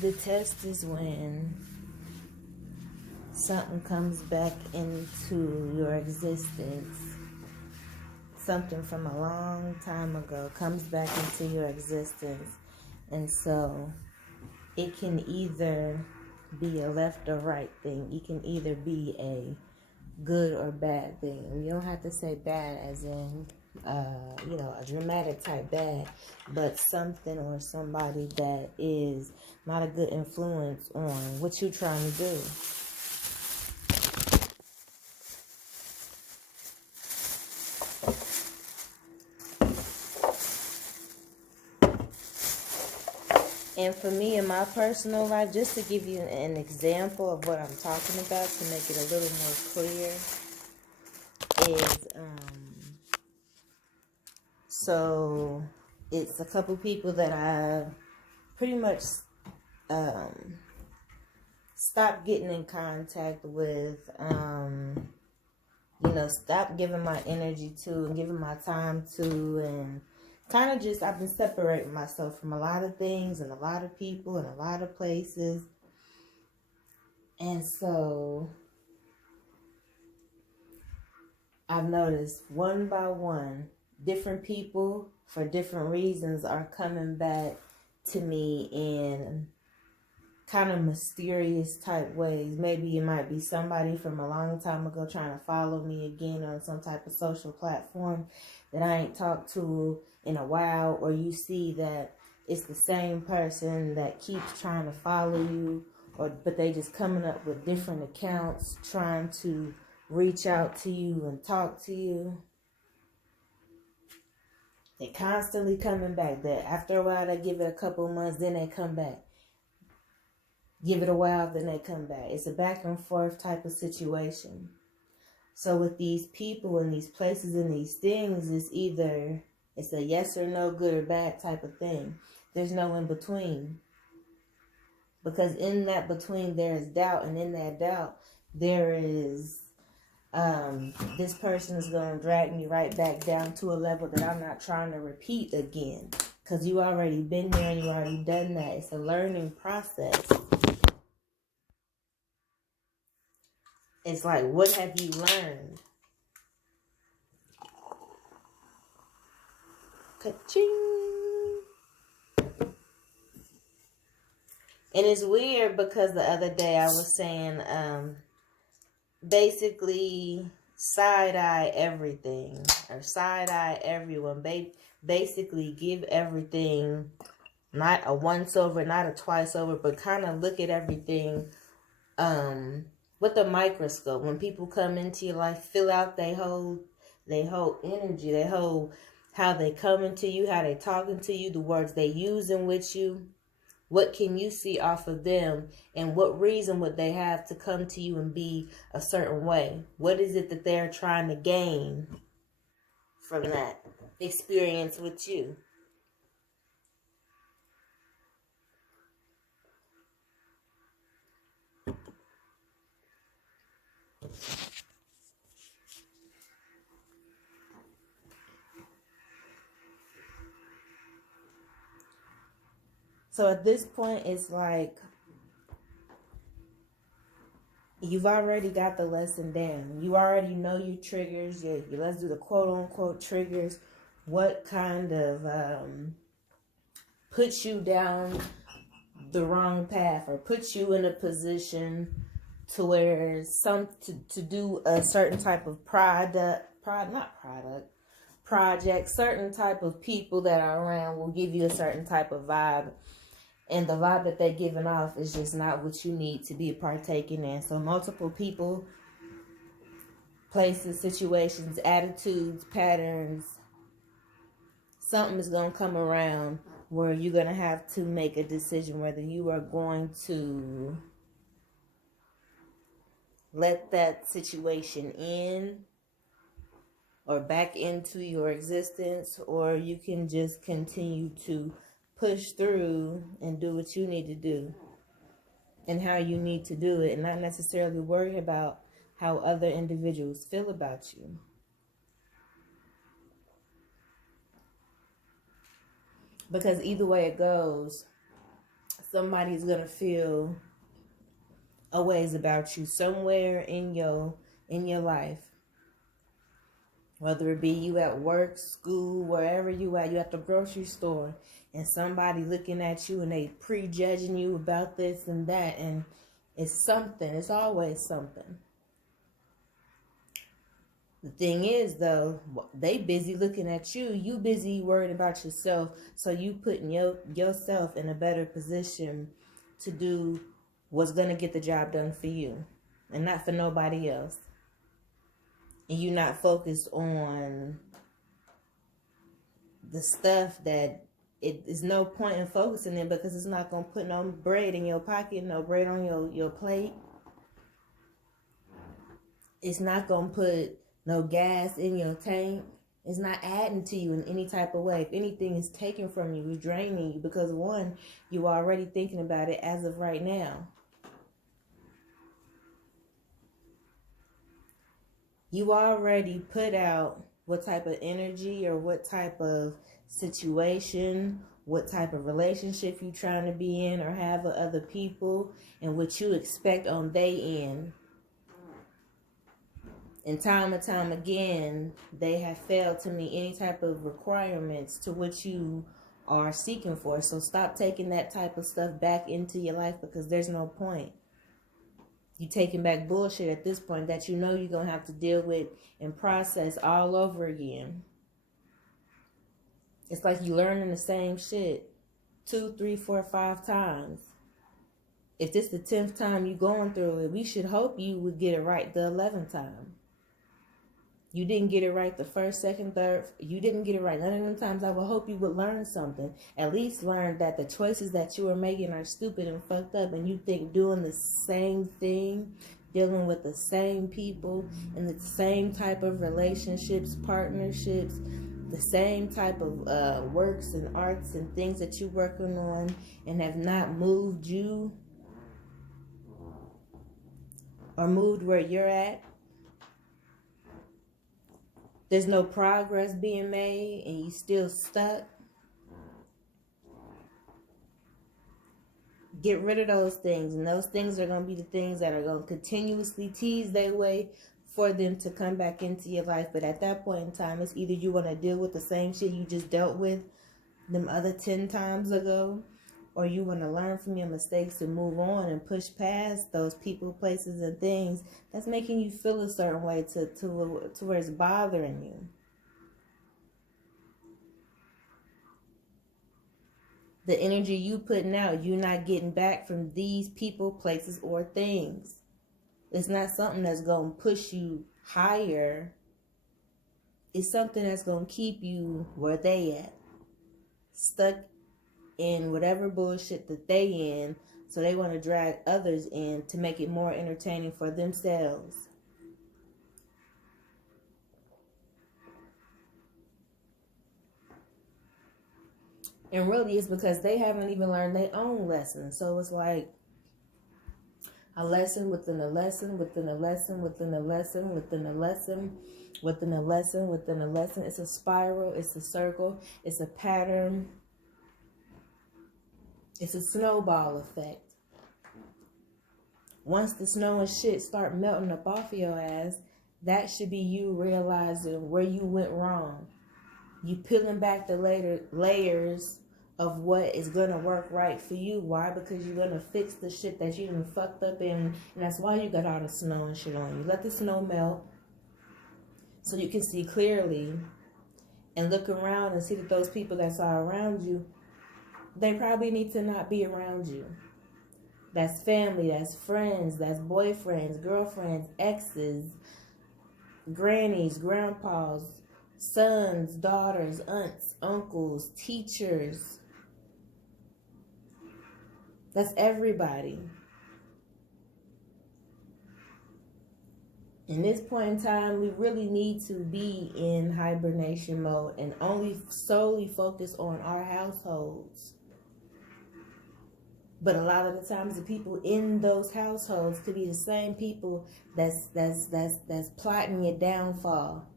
The test is when something comes back into your existence. Something from a long time ago comes back into your existence. And so it can either be a left or right thing. It can either be a good or bad thing. You don't have to say bad as in, a dramatic type bad, but something or somebody that is not a good influence on what you're trying to do. And for me, in my personal life, just to give you an example of what I'm talking about to make it a little more clear, is so it's a couple people that I pretty much stopped getting in contact with, stop giving my energy to and giving my time to, and kind of just, I've been separating myself from a lot of things and a lot of people and a lot of places. And so I've noticed one by one, different people for different reasons are coming back to me in kind of mysterious type ways. Maybe it might be somebody from a long time ago trying to follow me again on some type of social platform that I ain't talked to in a while, or you see that it's the same person that keeps trying to follow you, but they just coming up with different accounts trying to reach out to you and talk to you. They constantly coming back. That after a while they give it a couple of months, then they come back. Give it a while, then they come back. It's a back and forth type of situation. So with these people and these places and these things, it's a yes or no, good or bad type of thing. There's no in between. Because in that between there is doubt, and in that doubt there is this person is going to drag me right back down to a level that I'm not trying to repeat again. Because you already been there and you already done that. It's a learning process. It's like, what have you learned? Ka-ching! And it's weird because the other day I was saying, basically, side-eye everything. Or side-eye everyone. Basically, give everything, not a once-over, not a twice-over, but kind of look at everything with a microscope. When people come into your life, fill out they whole energy, they whole how they coming to you, how they talking to you, the words they using with you. What can you see off of them, and what reason would they have to come to you and be a certain way? What is it that they're trying to gain from that experience with you? So at this point, it's like you've already got the lesson down. You already know your triggers. Let's do the quote-unquote triggers. What kind of puts you down the wrong path or puts you in a position to where to do a certain type of project, certain type of people that are around will give you a certain type of vibe. And the vibe that they're giving off is just not what you need to be partaking in. So multiple people, places, situations, attitudes, patterns, something is going to come around where you're going to have to make a decision whether you are going to let that situation in or back into your existence, or you can just continue to push through and do what you need to do and how you need to do it, and not necessarily worry about how other individuals feel about you. Because either way it goes, somebody's gonna feel a ways about you somewhere in your life. Whether it be you at work, school, wherever you at the grocery store, and somebody looking at you and they prejudging you about this and that, and it's something. It's always something. The thing is, though, they busy looking at you. You busy worried about yourself. So you putting yourself in a better position to do what's going to get the job done for you and not for nobody else. And you're not focused on the stuff that it is no point in focusing in, because it's not going to put no bread in your pocket, no bread on your plate. It's not going to put no gas in your tank. It's not adding to you in any type of way. If anything, is taken from you, it's draining you, because one, you are already thinking about it as of right now. You already put out what type of energy or what type of situation, what type of relationship you trying to be in or have with other people, and what you expect on they end. And time and time again, they have failed to meet any type of requirements to what you are seeking for. So stop taking that type of stuff back into your life, because there's no point. You taking back bullshit at this point that you know you're going to have to deal with and process all over again. It's like you learning the same shit 2, 3, 4, 5 times. If this the 10th time you going through it, we should hope you would get it right the 11th time. You didn't get it right the first, second, third. You didn't get it right none of them times. I would hope you would learn something. At least learn that the choices that you are making are stupid and fucked up. And you think doing the same thing, dealing with the same people and the same type of relationships, partnerships, the same type of works and arts and things that you're working on and have not moved you or moved where you're at. There's no progress being made and you still stuck. Get rid of those things. And those things are going to be the things that are going to continuously tease their way for them to come back into your life. But at that point in time, it's either you want to deal with the same shit you just dealt with them other 10 times ago, or you want to learn from your mistakes and move on and push past those people, places, and things that's making you feel a certain way to where it's bothering you. The energy you putting out, you're not getting back from these people, places, or things. It's not something that's going to push you higher. It's something that's going to keep you where they at. Stuck in whatever bullshit that they in, so they want to drag others in to make it more entertaining for themselves. And really it's because they haven't even learned their own lesson. So it's like a lesson within a lesson within a lesson within a lesson within a lesson within a lesson within a lesson. It's a spiral, it's a circle, it's a pattern. It's a snowball effect. Once the snow and shit start melting up off of your ass, that should be you realizing where you went wrong. You peeling back the layers of what is going to work right for you. Why? Because you're going to fix the shit that you done fucked up in. And that's why you got all the snow and shit on you. Let the snow melt so you can see clearly and look around and see that those people that's all around you, they probably need to not be around you. That's family, that's friends, that's boyfriends, girlfriends, exes, grannies, grandpas, sons, daughters, aunts, uncles, teachers. That's everybody. In this point in time, we really need to be in hibernation mode and only solely focus on our households. But a lot of the times, the people in those households could be the same people that's plotting your downfall.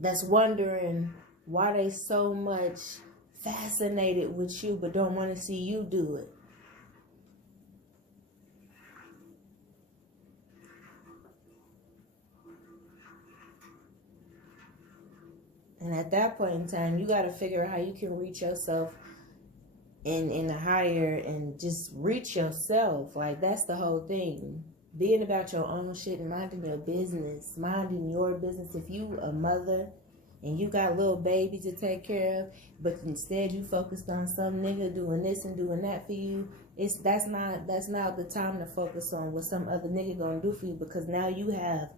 That's wondering why they so much fascinated with you but don't want to see you do it. And at that point in time, you got to figure out how you can reach yourself in the higher and just reach yourself. Like, that's the whole thing. Being about your own shit and minding your business. Minding your business. If you a mother and you got little babies to take care of, but instead you focused on some nigga doing this and doing that for you, that's not the time to focus on what some other nigga gonna do for you, because now you have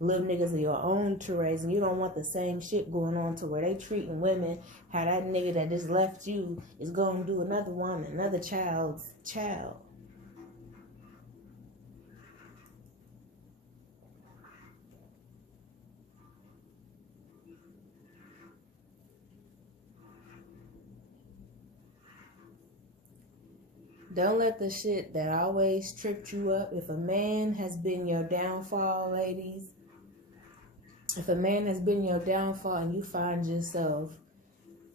little niggas of your own to raise, and you don't want the same shit going on to where they treating women how that nigga that just left you is going to do another woman, another child's child. Don't let the shit that always tripped you up. If a man has been your downfall, ladies, if a man has been your downfall and you find yourself,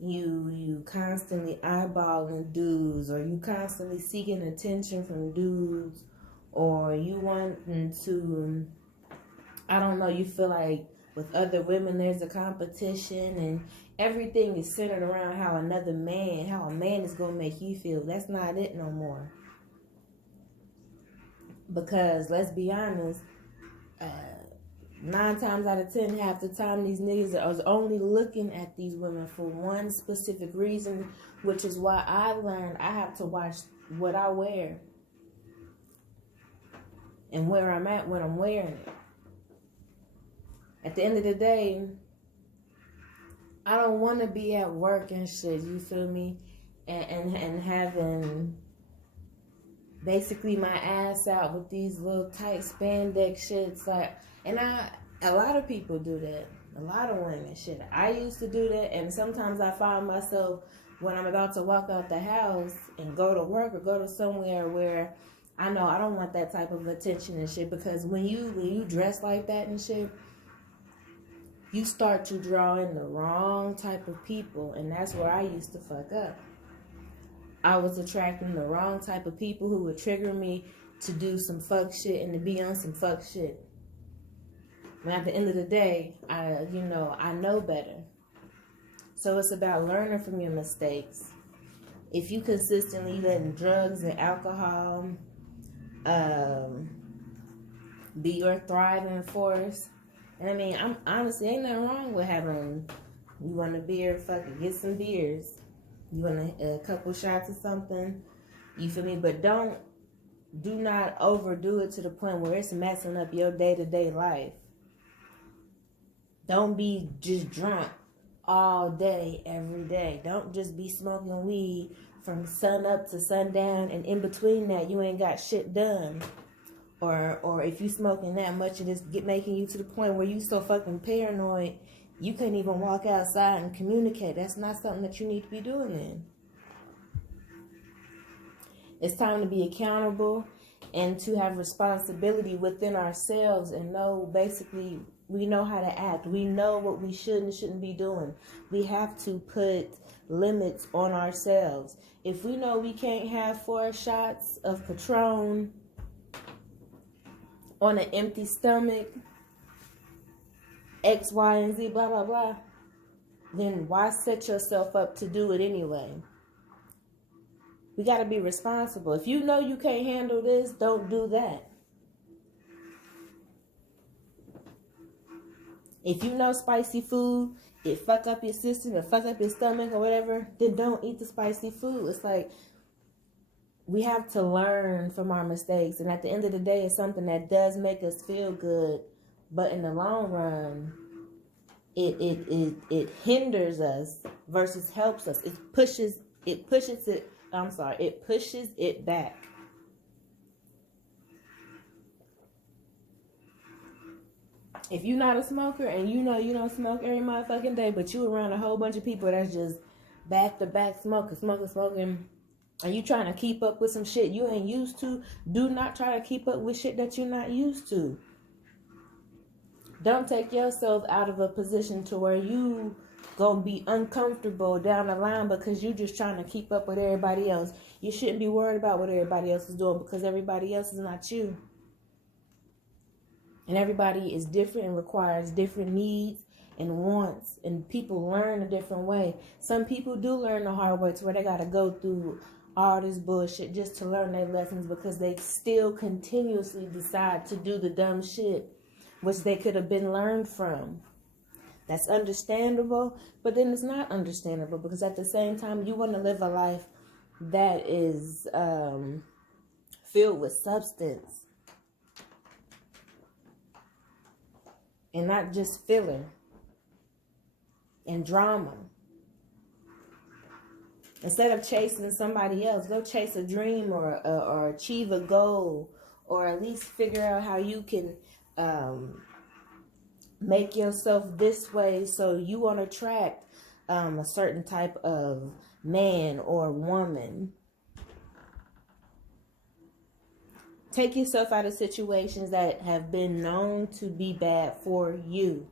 you constantly eyeballing dudes, or you constantly seeking attention from dudes, or you wanting to, I don't know, you feel like with other women there's a competition and everything is centered around how a man is going to make you feel. That's not it no more. Because let's be honest, 9 times out of 10, half the time, these niggas are only looking at these women for one specific reason, which is why I learned I have to watch what I wear and where I'm at when I'm wearing it. At the end of the day, I don't want to be at work and shit, you feel me? And having basically my ass out with these little tight spandex shits, like, and a lot of people do that. A lot of women, shit. I used to do that, and sometimes I find myself when I'm about to walk out the house and go to work or go to somewhere where I know I don't want that type of attention and shit, because when you dress like that and shit, you start to draw in the wrong type of people, and that's where I used to fuck up. I was attracting the wrong type of people who would trigger me to do some fuck shit and to be on some fuck shit. And at the end of the day, I know better. So it's about learning from your mistakes. If you consistently letting drugs and alcohol be your thriving force, and I mean, I'm honestly, ain't nothing wrong with having, you want a beer, fucking get some beers. You want a couple shots of something, you feel me? But do not overdo it to the point where it's messing up your day-to-day life. Don't be just drunk all day, every day. Don't just be smoking weed from sun up to sundown, and in between that, you ain't got shit done. Or if you smoking that much, and it's making you to the point where you so fucking paranoid, you can't even walk outside and communicate. That's not something that you need to be doing then. It's time to be accountable and to have responsibility within ourselves and know, basically, we know how to act. We know what we should and shouldn't be doing. We have to put limits on ourselves. If we know we can't have 4 shots of Patron on an empty stomach, X, Y, and Z, blah, blah, blah, then why set yourself up to do it anyway? We got to be responsible. If you know you can't handle this, don't do that. If you know spicy food, it fuck up your system, it fuck up your stomach or whatever, then don't eat the spicy food. It's like, we have to learn from our mistakes. And at the end of the day, it's something that does make us feel good. But in the long run, it hinders us versus helps us. It pushes it back. If you're not a smoker and you know you don't smoke every motherfucking day, but you around a whole bunch of people that's just back-to-back smoking, and you trying to keep up with some shit you ain't used to, do not try to keep up with shit that you're not used to. Don't take yourself out of a position to where you gonna be uncomfortable down the line because you're just trying to keep up with everybody else. You shouldn't be worried about what everybody else is doing because everybody else is not you. And everybody is different and requires different needs and wants, and people learn a different way. Some people do learn the hard way to where they gotta go through all this bullshit just to learn their lessons because they still continuously decide to do the dumb shit which they could have been learned from. That's understandable, but then it's not understandable because at the same time you want to live a life that is filled with substance and not just filler and drama. Instead of chasing somebody else, go chase a dream or achieve a goal, or at least figure out how you can make yourself this way so you won't attract a certain type of man or woman. Take yourself out of situations that have been known to be bad for you.